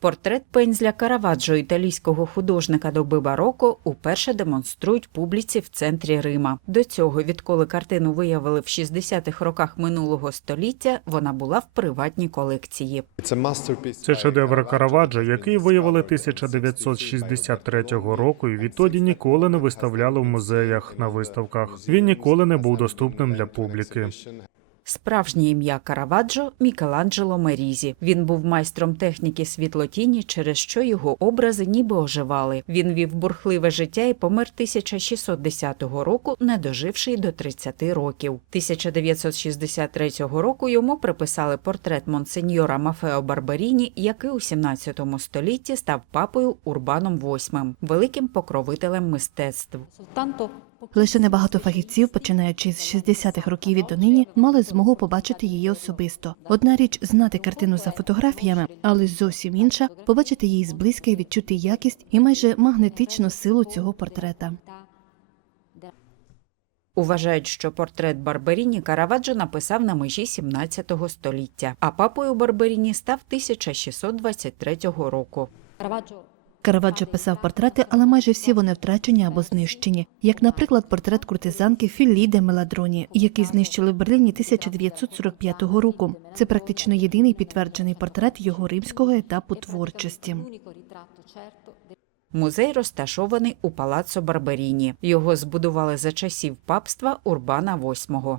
Портрет пензля Караваджо італійського художника доби бароко уперше демонструють публіці в центрі Рима. До цього, відколи картину виявили в 60-х роках минулого століття, вона була в приватній колекції. Це шедевр Караваджо, який виявили 1963 року, і відтоді ніколи не виставляли в музеях на виставках. Він ніколи не був доступним для публіки. Справжнє ім'я Караваджо Мікеланджело Мерізі. Він був майстром техніки світлотіні, через що його образи ніби оживали. Він вів бурхливе життя і помер 1610 року, не доживши й до 30 років. 1963 року йому приписали портрет монсеньора Мафео Барбаріні, який у 17 столітті став папою Урбаном VIII, великим покровителем мистецтв. Лише небагато фахівців, починаючи з 60-х років і донині, мали змогу побачити її особисто. Одна річ знати картину за фотографіями, але зовсім інша побачити її зблизька і відчути якість і майже магнетичну силу цього портрета. Уважають, що портрет Барберіні Караваджо написав на межі 17 століття, а папою Барберіні став 1623 року. Караваджо писав портрети, але майже всі вони втрачені або знищені, як, наприклад, портрет куртизанки Філлі де Меладроні, який знищили в Берліні 1945 року. Це практично єдиний підтверджений портрет його римського етапу творчості. Музей розташований у палаццо Барберіні. Його збудували за часів папства Урбана VIII.